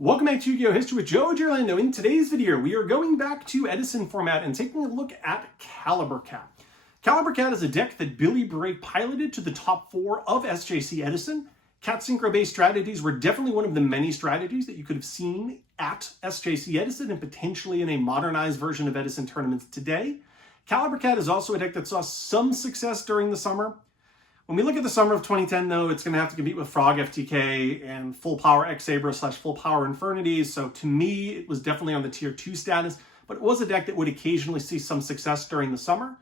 Welcome back to Yu-Gi-Oh! History with Joe Giorlando. In today's video, we are going back to Edison format and taking a look at Caliber Cat. Caliber Cat is a deck that Billy Bray piloted to the top 4 of SJC Edison. Cat Synchro-based strategies were definitely one of the many strategies that you could have seen at SJC Edison and potentially in a modernized version of Edison tournaments today. Caliber Cat is also a deck that saw some success during the summer. When we look at the summer of 2010, though, it's going to have to compete with Frog FTK and Full Power X-Saber / Full Power Infernities. So to me, it was definitely on the tier 2 status, but it was a deck that would occasionally see some success during the summer.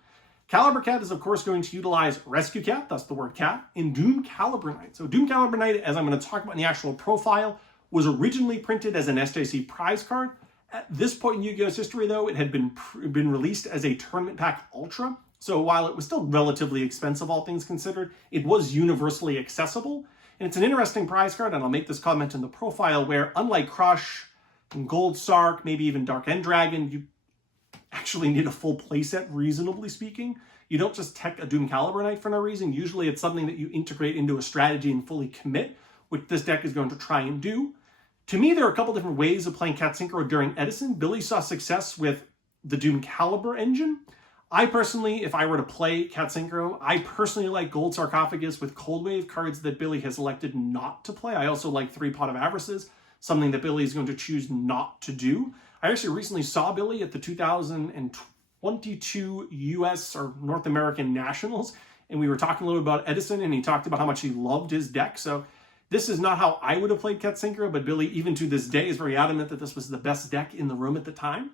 Caliber Cat is, of course, going to utilize Rescue Cat, that's the word cat, and Doom Caliber Knight. So Doom Caliber Knight, as I'm going to talk about in the actual profile, was originally printed as an SJC prize card. At this point in Yu-Gi-Oh's history, though, it had been released as a Tournament Pack Ultra. So while it was still relatively expensive, all things considered, it was universally accessible. And it's an interesting prize card, and I'll make this comment in the profile, where unlike Crush and Gold Sark, maybe even Dark End Dragon, you actually need a full playset, reasonably speaking. You don't just tech a Doom Caliber Knight for no reason. Usually it's something that you integrate into a strategy and fully commit, which this deck is going to try and do. To me, there are a couple different ways of playing Cat Synchro during Edison. Billy saw success with the Doom Caliber engine. I personally, if I were to play Cat Synchro, I personally like Gold Sarcophagus with Cold Wave, cards that Billy has elected not to play. I also like 3 Pot of Avarices, something that Billy is going to choose not to do. I actually recently saw Billy at the 2022 US or North American Nationals, and we were talking a little bit about Edison, and he talked about how much he loved his deck. So this is not how I would have played Cat Synchro, but Billy, even to this day, is very adamant that this was the best deck in the room at the time.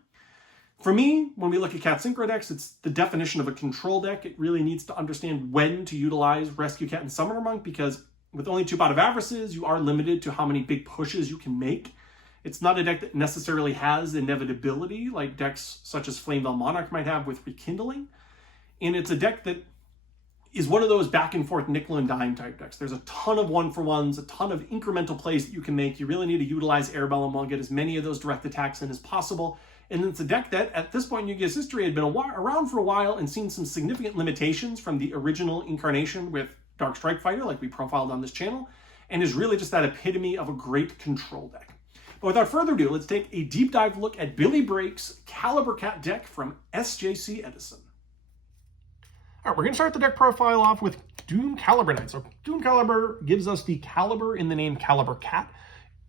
For me, when we look at Cat Synchro decks, it's the definition of a control deck. It really needs to understand when to utilize Rescue Cat and Summoner Monk, because with only 2 Pot of Avarices, you are limited to how many big pushes you can make. It's not a deck that necessarily has inevitability like decks such as Flamevell Monarch might have with Rekindling. And it's a deck that is one of those back and forth nickel and dime type decks. There's a ton of 1-for-1s, a ton of incremental plays that you can make. You really need to utilize Airbellum and get as many of those direct attacks in as possible. And it's a deck that, at this point in Yu-Gi-Oh's history, had been around for a while and seen some significant limitations from the original incarnation with Dark Strike Fighter, like we profiled on this channel, and is really just that epitome of a great control deck. But without further ado, let's take a deep dive look at Billy Bray's Caliber Cat deck from SJC Edison. All right, we're going to start the deck profile off with Doom Caliber Knight. So Doom Caliber gives us the Caliber in the name Caliber Cat.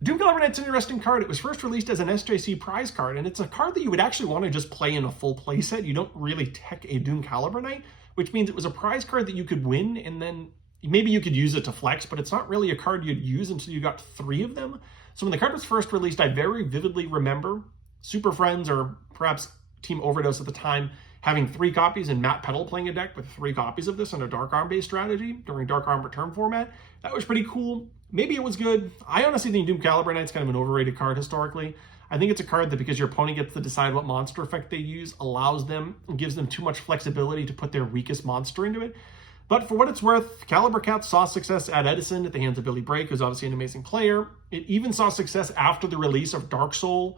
Doom Caliber Knight's an interesting card. It was first released as an SJC prize card, and it's a card that you would actually want to just play in a full playset. You don't really tech a Doom Caliber Knight, which means it was a prize card that you could win, and then maybe you could use it to flex, but it's not really a card you'd use until you got 3 of them. So when the card was first released, I very vividly remember Super Friends, or perhaps Team Overdose at the time, having 3 copies, and Matt Petal playing a deck with 3 copies of this in a Dark Arm-based strategy during Dark Arm Return format. That was pretty cool. Maybe it was good. I honestly think Doom Caliber Knight's kind of an overrated card historically. I think it's a card that, because your opponent gets to decide what monster effect they use, allows them and gives them too much flexibility to put their weakest monster into it. But for what it's worth, Caliber Cat saw success at Edison at the hands of Billy Bray, who's obviously an amazing player. It even saw success after the release of Dark Soul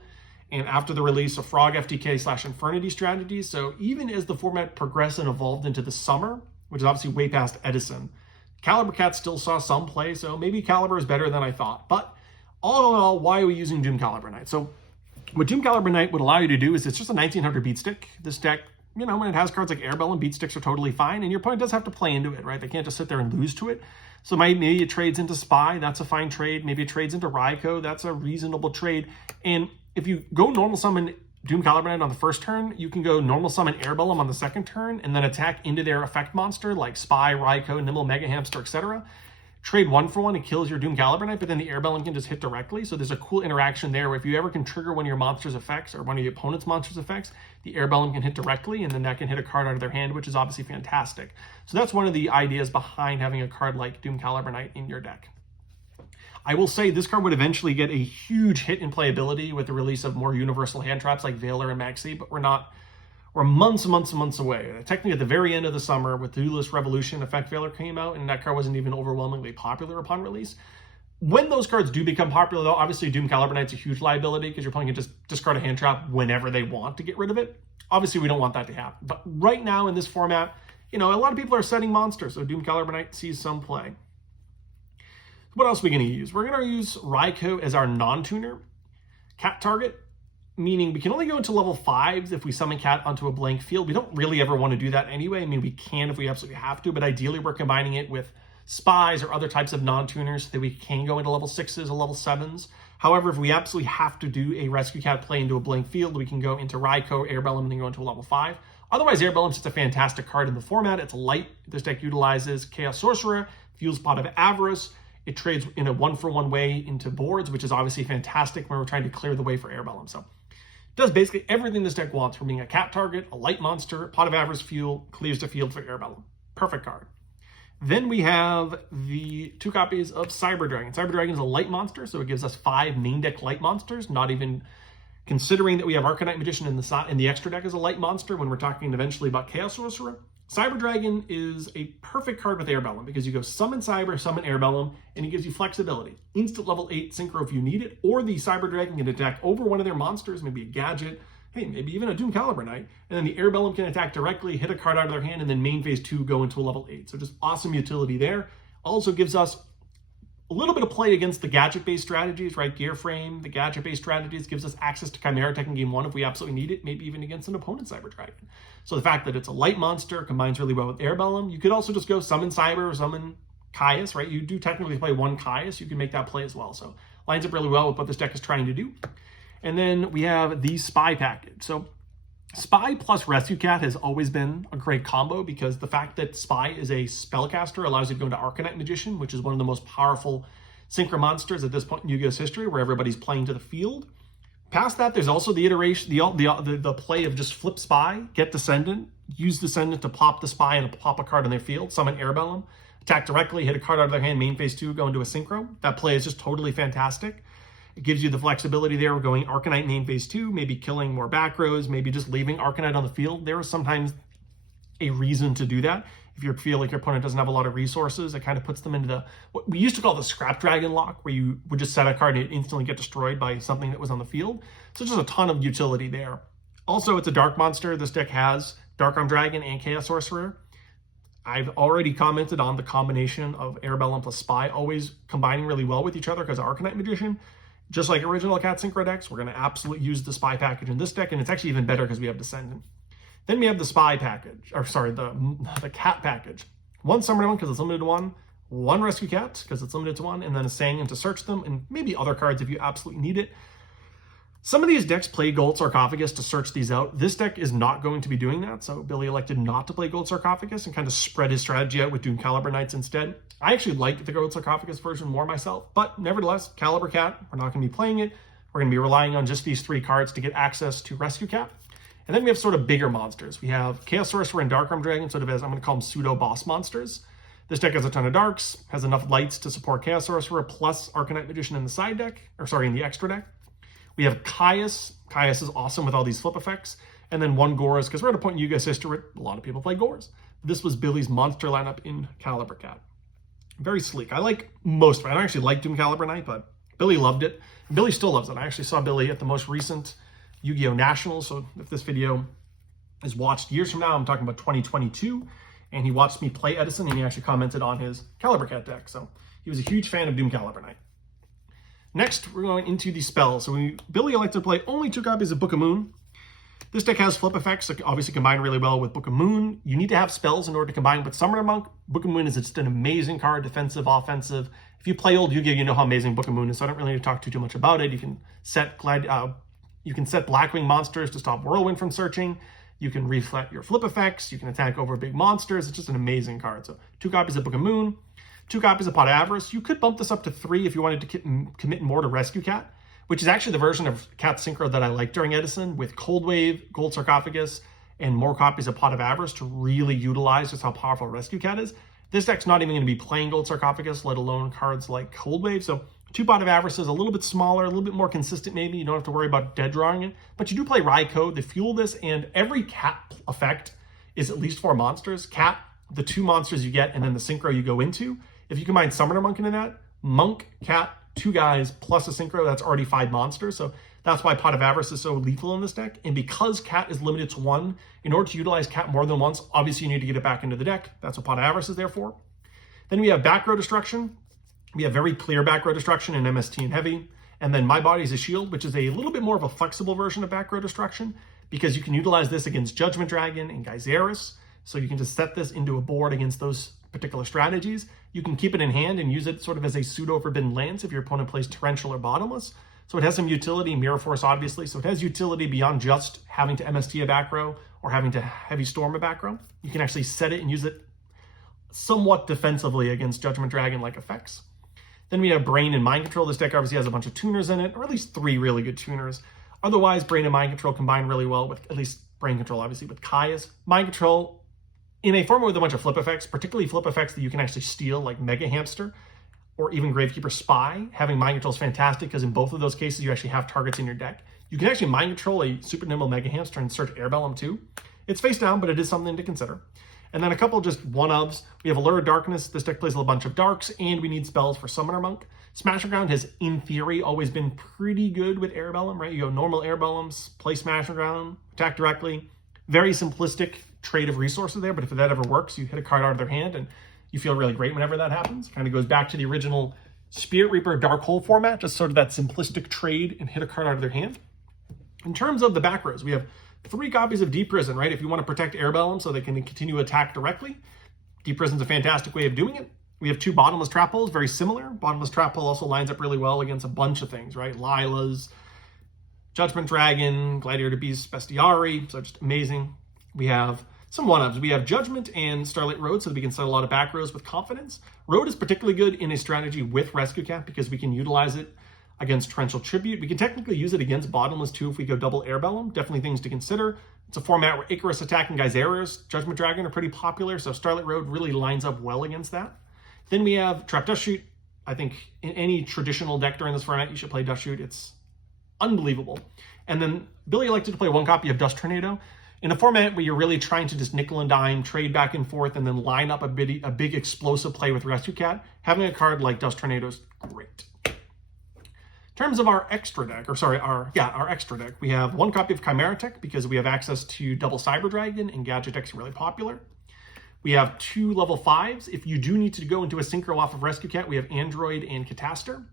and after the release of Frog FTK / Infernity strategies. So even as the format progressed and evolved into the summer, which is obviously way past Edison, Caliber Cat still saw some play, so maybe Caliber is better than I thought. But all in all, why are we using Doom Caliber Knight? So what Doom Caliber Knight would allow you to do is, it's just a 1900 beat stick. This deck, you know, when it has cards like Airbell and beat sticks, are totally fine, and your opponent does have to play into it, right? They can't just sit there and lose to it. So maybe it trades into Spy, that's a fine trade. Maybe it trades into Raikou, that's a reasonable trade. And if you go normal summon Doom Caliber Knight on the first turn, you can go normal summon Airbellum on the second turn and then attack into their effect monster like Spy, Raikou, Nimble, Mega Hamster, etc. Trade 1-for-1, it kills your Doom Caliber Knight, but then the Airbellum can just hit directly. So there's a cool interaction there where if you ever can trigger one of your monster's effects or one of your opponent's monster's effects, the Airbellum can hit directly, and then that can hit a card out of their hand, which is obviously fantastic. So that's one of the ideas behind having a card like Doom Caliber Knight in your deck. I will say this card would eventually get a huge hit in playability with the release of more universal hand traps like Veiler and Maxi, but we're months and months away. Technically at the very end of the summer with the Duelist Revolution, Effect Veiler came out, and that card wasn't even overwhelmingly popular upon release. When those cards do become popular, though, obviously Doom Caliber Knight's a huge liability because your opponent can just discard a hand trap whenever they want to get rid of it. Obviously, we don't want that to happen. But right now in this format, you know, a lot of people are setting monsters, so Doom Caliber Knight sees some play. What else are we going to use? We're going to use Raikou as our non-tuner. Cat target, meaning we can only go into level 5s if we summon Cat onto a blank field. We don't really ever want to do that anyway. I mean, we can if we absolutely have to, but ideally we're combining it with spies or other types of non-tuners so that we can go into level 6s or level 7s. However, if we absolutely have to do a Rescue Cat play into a blank field, we can go into Raikou, Airbellum, and then go into a level 5. Otherwise, Airbellum's just a fantastic card in the format. It's light. This deck utilizes Chaos Sorcerer, fuels Pot of Avarice. It trades in a 1-for-1 way into boards, which is obviously fantastic when we're trying to clear the way for Airbellum. So it does basically everything this deck wants, from being a cat target, a light monster, Pot of Avarice fuel, clears the field for Airbellum. Perfect card. Then we have the 2 copies of Cyber Dragon. Cyber Dragon is a light monster, so it gives us 5 main deck light monsters, not even considering that we have Arcanite Magician in the extra deck as a light monster when we're talking eventually about Chaos Sorcerer. Cyber Dragon is a perfect card with Airbellum because you go summon Cyber, summon Airbellum, and it gives you flexibility. Instant level 8 Synchro if you need it, or the Cyber Dragon can attack over one of their monsters, maybe a gadget, hey, maybe even a Doom Caliber Knight, and then the Airbellum can attack directly, hit a card out of their hand, and then main phase 2 go into a level 8. So just awesome utility there. Also gives us a little bit of play against the gadget-based strategies, right? Gear Frame, the gadget-based strategies gives us access to Chimera Tech in game 1 if we absolutely need it, maybe even against an opponent's Cyber Dragon. So the fact that it's a light monster combines really well with Airbellum. You could also just go summon Cyber or summon Caius, right? You do technically play 1 Caius. You can make that play as well. So lines up really well with what this deck is trying to do. And then we have the Spy package. So Spy plus Rescue Cat has always been a great combo because the fact that Spy is a spellcaster allows you to go into Arcanite Magician, which is one of the most powerful synchro monsters at this point in Yu-Gi-Oh's history, where everybody's playing to the field. Past that, there's also the iteration, the play of just flip Spy, get Descendant, use Descendant to pop the Spy and pop a card on their field, summon Airbellum, attack directly, hit a card out of their hand, main phase 2, go into a synchro. That play is just totally fantastic. It gives you the flexibility there of going Arcanite main phase 2, maybe killing more back rows, maybe just leaving Arcanite on the field. There is sometimes a reason to do that. If you feel like your opponent doesn't have a lot of resources, it kind of puts them into what we used to call the Scrap Dragon lock, where you would just set a card and it instantly get destroyed by something that was on the field. So just a ton of utility there. Also, it's a dark monster. This deck has Dark Arm Dragon and Chaos Sorcerer. I've already commented on the combination of Airbellum plus Spy always combining really well with each other because of Arcanite Magician. Just like original Cat Synchro decks, we're going to absolutely use the Spy package in this deck, and it's actually even better because we have Descendant. Then we have the Spy package, or sorry, the Cat package. 1 Summoner One because it's limited to 1, 1 Rescue Cat because it's limited to 1, and then a Sangin to search them, and maybe other cards if you absolutely need it. Some of these decks play Gold Sarcophagus to search these out. This deck is not going to be doing that, so Billy elected not to play Gold Sarcophagus and kind of spread his strategy out with Doom Caliber Knights instead. I actually like the Gold Sarcophagus version more myself, but nevertheless, Caliber Cat, we're not going to be playing it. We're going to be relying on just these 3 cards to get access to Rescue Cat. And then we have sort of bigger monsters. We have Chaos Sorcerer and Dark Arm Dragon, sort of as I'm going to call them pseudo-boss monsters. This deck has a ton of darks, has enough lights to support Chaos Sorcerer, plus Arcanite Magician in the side deck, or sorry, in the extra deck. We have Caius. Caius is awesome with all these flip effects. And then 1 Gores, because we're at a point in Yu-Gi-Oh's history where a lot of people play Gores. This was Billy's monster lineup in Caliber Cat. Very sleek. I like most of it. I don't actually like Doom Caliber Knight, but Billy loved it. Billy still loves it. I actually saw Billy at the most recent Yu-Gi-Oh! Nationals. So if this video is watched years from now, I'm talking about 2022. And he watched me play Edison, and he actually commented on his Caliber Cat deck. So he was a huge fan of Doom Caliber Knight. Next, we're going into the spells. So Billy elected to play only 2 copies of Book of Moon. This deck has flip effects that obviously combine really well with Book of Moon. You need to have spells in order to combine with Summoner Monk. Book of Moon is just an amazing card, defensive, offensive. If you play old Yu-Gi-Oh, you know how amazing Book of Moon is, so I don't really need to talk too much about it. You can set Blackwing monsters to stop Whirlwind from searching. You can reflect your flip effects. You can attack over big monsters. It's just an amazing card. So 2 copies of Book of Moon, 2 copies of Pot of Avarice. You could bump this up to 3 if you wanted to commit more to Rescue Cat, which is actually the version of Cat Synchro that I liked during Edison, with Cold Wave, Gold Sarcophagus, and more copies of Pot of Avarice to really utilize just how powerful Rescue Cat is. This deck's not even going to be playing Gold Sarcophagus, let alone cards like Cold Wave. So 2 Pot of Avarice is a little bit smaller, a little bit more consistent maybe. You don't have to worry about dead drawing it. But you do play Raikou, they fuel this, and every Cat effect is at least 4 monsters. Cat, the 2 monsters you get, and then the Synchro you go into. If you combine Summoner Monk into that, Monk, Cat, 2 guys, plus a Synchro, that's already 5 monsters. So that's why Pot of Avarice is so lethal in this deck. And because Cat is limited to 1, in order to utilize Cat more than once, obviously you need to get it back into the deck. That's what Pot of Avarice is there for. Then we have Back Row Destruction. We have very clear Back Row Destruction in MST and Heavy. And then My Body's a Shield, which is a little bit more of a flexible version of back row destruction, because you can utilize this against Judgment Dragon and Geyseris. So you can just set this into a board against those particular strategies. You can keep it in hand and use it sort of as a pseudo Forbidden Lance if your opponent plays Torrential or Bottomless. So it has some utility, Mirror Force obviously, so it has utility beyond just having to MST a back row or having to Heavy Storm a back row. You can actually set it and use it somewhat defensively against Judgment Dragon-like effects. Then we have Brain and Mind Control. This deck obviously has a bunch of tuners in it, or at least 3 really good tuners. Otherwise, Brain and Mind Control combine really well with, at least Brain Control obviously, with Kaya's. Mind Control in a format with a bunch of flip effects, particularly flip effects that you can actually steal, like Mega Hamster, or even Gravekeeper Spy. Having Mind Control is fantastic because in both of those cases, you actually have targets in your deck. You can actually Mind Control a Super Nimble Mega Hamster and search Airbellum too. It's face down, but it is something to consider. And then a couple just one-ofs. We have Allure of Darkness. This deck plays a bunch of darks, and we need spells for Summoner Monk. Smash Ground has, in theory, always been pretty good with Airbellum, right? You go normal Airbellums, play Smash Ground, attack directly. Very simplistic trade of resources there, but if that ever works, you hit a card out of their hand, and you feel really great whenever that happens. Kind of goes back to the original Spirit Reaper Dark Hole format, just sort of that simplistic trade and hit a card out of their hand. In terms of the back rows, we have 3 copies of Deep Prison, right? If you want to protect Airbellum so they can continue to attack directly, Deep Prison's a fantastic way of doing it. We have 2 Bottomless Trap Holes, very similar. Bottomless Trap Hole also lines up really well against a bunch of things, right? Lila's, Judgment Dragon, Gladiator Beast, Bestiari, so just amazing. We have some one-ups. We have Judgment and Starlight Road so that we can set a lot of back rows with confidence. Road is particularly good in a strategy with Rescue Cat because we can utilize it against Torrential Tribute. We can technically use it against Bottomless too if we go double Airbellum. Definitely things to consider. It's a format where Icarus Attack and Geyseris, Judgment Dragon are pretty popular, so Starlight Road really lines up well against that. Then we have Trap Dust Shoot. I think in any traditional deck during this format, you should play Dust Shoot. It's unbelievable. And then Billy elected to play 1 copy of Dust Tornado. In a format where you're really trying to just nickel and dime, trade back and forth, and then line up a big explosive play with Rescue Cat, having a card like Dust Tornado is great. In terms of our extra deck, our extra deck, we have 1 copy of Chimera Tech because we have access to double Cyber Dragon and Gadget decks are really popular. We have 2 level 5s. If you do need to go into a synchro off of Rescue Cat, we have Android and Cataster.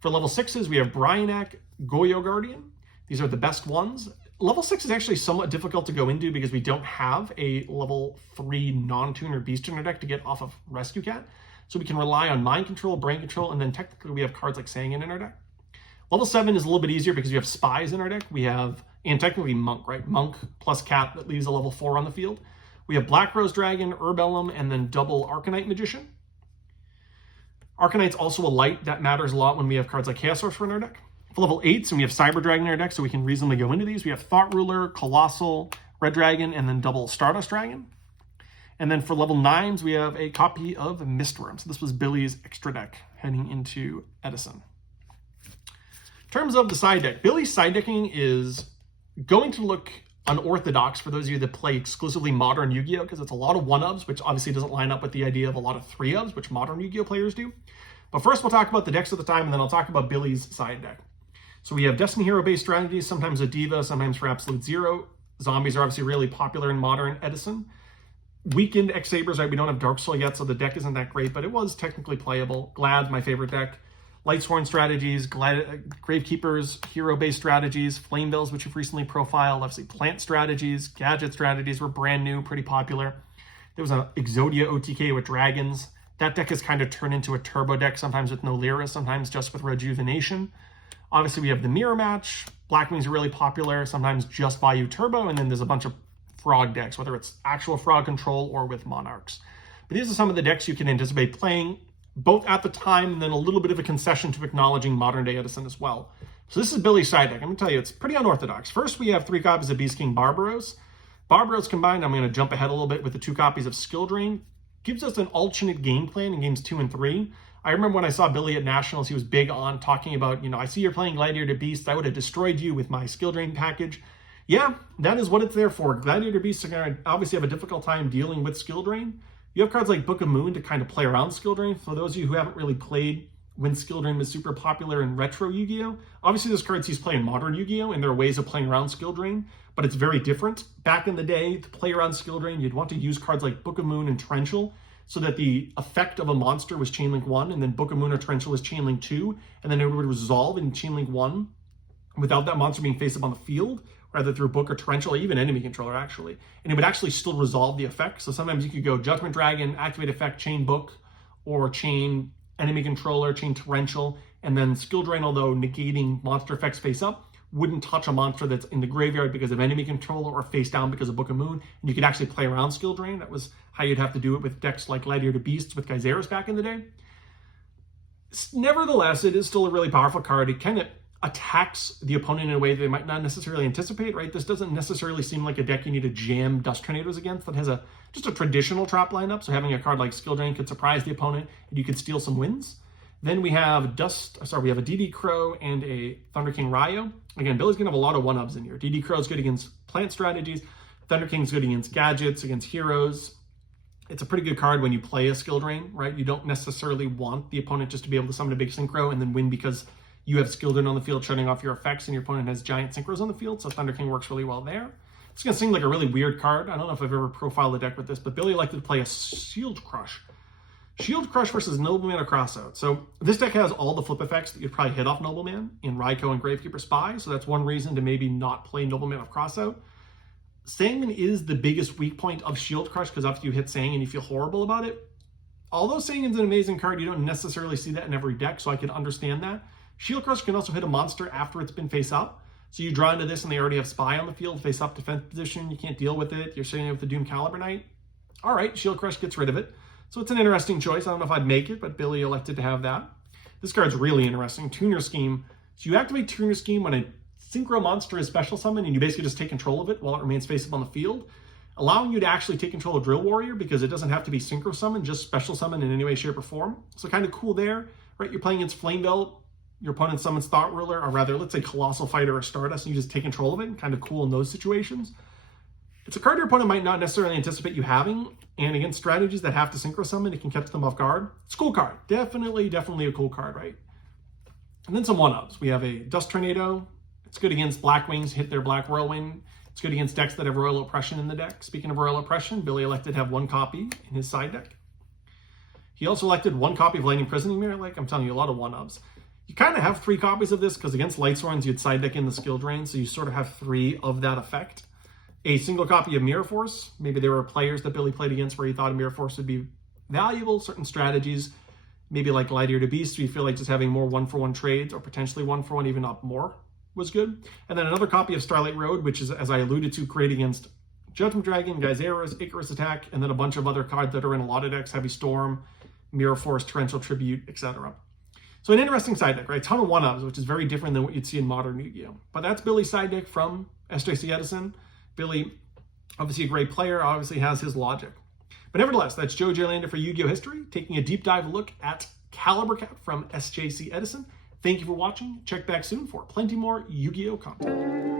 For level 6s, we have Bryanak, Goyo Guardian. These are the best ones. Level 6 is actually somewhat difficult to go into because we don't have a level 3 non-tuner Beast Tuner deck to get off of Rescue Cat. So we can rely on Mind Control, Brain Control, and then technically we have cards like Sangin in our deck. Level 7 is a little bit easier because we have Spies in our deck. We have, and technically Monk, right? Monk plus Cat that leaves a level 4 on the field. We have Black Rose Dragon, Airbellum, and then double Arcanite Magician. Arcanite's also a light. That matters a lot when we have cards like Chaos Sorcerer in our deck. For level 8s, and we have Cyber Dragon in our deck, so we can reasonably go into these. We have Thought Ruler, Colossal, Red Dragon, and then double Stardust Dragon. And then for level 9s, we have a copy of Mistworm. So this was Billy's extra deck heading into Edison. In terms of the side deck, Billy's side decking is going to look unorthodox for those of you that play exclusively modern Yu-Gi-Oh! Because it's a lot of 1-ofs, which obviously doesn't line up with the idea of a lot of 3-ofs, which modern Yu-Gi-Oh! Players do. But first we'll talk about the decks at the time, and then I'll talk about Billy's side deck. So we have Destiny Hero-based strategies, sometimes a Diva, sometimes for Absolute Zero. Zombies are obviously really popular in modern Edison. Weakened X-Sabers, right? We don't have Dark Soul yet, so the deck isn't that great, but it was technically playable. Glad's my favorite deck. Lightsworn strategies, Gravekeepers, hero-based strategies, Flame Bells, which we've recently profiled, obviously Plant strategies, Gadget strategies were brand new, pretty popular. There was an Exodia OTK with dragons. That deck has kind of turned into a turbo deck, sometimes with no Lyra, sometimes just with Rejuvenation. Obviously, we have the Mirror Match. Blackwing's are really popular, sometimes just Bayou Turbo, and then there's a bunch of Frog decks, whether it's actual Frog control or with Monarchs. But these are some of the decks you can anticipate playing, both at the time and then a little bit of a concession to acknowledging modern-day Edison as well. So this is Billy's side deck. I'm going to tell you, it's pretty unorthodox. First, we have 3 copies of Beast King Barbaros. Barbaros combined, I'm going to jump ahead a little bit with the 2 copies of Skill Drain. Gives us an alternate game plan in games 2 and 3. I remember when I saw Billy at Nationals, he was big on talking about, I see you're playing Gladiator Beast. I would have destroyed you with my Skill Drain package. Yeah, that is what it's there for. Gladiator Beasts are going to obviously have a difficult time dealing with Skill Drain. You have cards like Book of Moon to kind of play around Skill Drain. For those of you who haven't really played when Skill Drain was super popular in retro Yu-Gi-Oh! Obviously, there's cards he's playing modern Yu-Gi-Oh! And there are ways of playing around Skill Drain, but it's very different. Back in the day, to play around Skill Drain, you'd want to use cards like Book of Moon and Torrential. so that the effect of a monster was Chainlink 1, and then Book of Moon or Torrential was Chainlink 2, and then it would resolve in Chainlink 1 without that monster being face up on the field, rather through Book or Torrential, or even Enemy Controller actually. And it would actually still resolve the effect. So sometimes you could go Judgment Dragon, activate effect, chain Book, or chain Enemy Controller, chain Torrential, and then Skill Drain, although negating monster effects face up, wouldn't touch a monster that's in the graveyard because of Enemy Controller or face down because of Book of Moon. And you could actually play around Skill Drain. That was how you'd have to do it with decks like Gladiator Beasts with Gyzarus back in the day. Nevertheless, it is still a really powerful card. It kind of attacks the opponent in a way they might not necessarily anticipate, right? This doesn't necessarily seem like a deck you need to jam Dust Tornadoes against that has just a traditional trap lineup. So having a card like Skill Drain could surprise the opponent and you could steal some wins. Then we have we have a DD Crow and a Thunder King Ryo. Again, Billy's gonna have a lot of 1-ups in here. DD Crow's good against plant strategies. Thunder King's good against gadgets, against heroes. It's a pretty good card when you play a Skill Drain, right? You don't necessarily want the opponent just to be able to summon a big Synchro and then win because you have Skill Drain on the field shutting off your effects and your opponent has giant Synchros on the field, so Thunder King works really well there. It's gonna seem like a really weird card. I don't know if I've ever profiled a deck with this, but Billy liked to play a Shield Crush. Shield Crush versus Nobleman or Crossout. So this deck has all the flip effects that you'd probably hit off Nobleman in Raikou and Gravekeeper Spy, so that's one reason to maybe not play Nobleman of Crossout. Sangman is the biggest weak point of Shield Crush because after you hit Sang and you feel horrible about it. Although Sangan's an amazing card, you don't necessarily see that in every deck, so I can understand that. Shield Crush can also hit a monster after it's been face up. So you draw into this and they already have Spy on the field, face up defense position, you can't deal with it, you're sitting there with the Doom Caliber Knight. All right, Shield Crush gets rid of it. So it's an interesting choice. I don't know if I'd make it, but Billy elected to have that. This card's really interesting. Tuner Scheme. So you activate Tuner Scheme when a Synchro monster is special summoned, and you basically just take control of it while it remains face up on the field, allowing you to actually take control of Drill Warrior because it doesn't have to be Synchro Summon, just special summon in any way, shape, or form. So kind of cool there, right? You're playing against Flame Belt, your opponent summons Thought Ruler, or rather, let's say Colossal Fighter or Stardust, and you just take control of it, and kind of cool in those situations. It's a card your opponent might not necessarily anticipate you having, and against strategies that have to Synchro Summon, it can catch them off guard. It's a cool card. Definitely a cool card, right? And then some 1-ups. We have a Dust Tornado. It's good against Black Wings, hit their Black Whirlwind. It's good against decks that have Royal Oppression in the deck. Speaking of Royal Oppression, Billy elected to have 1 copy in his side deck. He also elected 1 copy of Lightning Prisoning Mirror. Like I'm telling you, a lot of 1-ups. You kind of have 3 copies of this because against Lightsworns, you'd side deck in the Skill Drain, so you sort of have 3 of that effect. A single copy of Mirror Force. Maybe there were players that Billy played against where he thought a Mirror Force would be valuable. Certain strategies, maybe like Gladiator Beasts, so you feel like just having more 1-for-1 trades or potentially 1-for-1, even up more, was good. And then another copy of Starlight Road, which is, as I alluded to, great against Judgment Dragon, Gyzarus, Icarus Attack, and then a bunch of other cards that are in a lot of decks, Heavy Storm, Mirror Force, Torrential Tribute, etc. So an interesting side deck, right? Ton of 1-ups, which is very different than what you'd see in modern Yu-Gi-Oh! But that's Billy's side deck from SJC Edison. Billy, obviously a great player, obviously has his logic. But nevertheless, that's Joe Giorlando for Yu-Gi-Oh! History, taking a deep dive look at Caliber Cat from SJC Edison. Thank you for watching. Check back soon for plenty more Yu-Gi-Oh! content.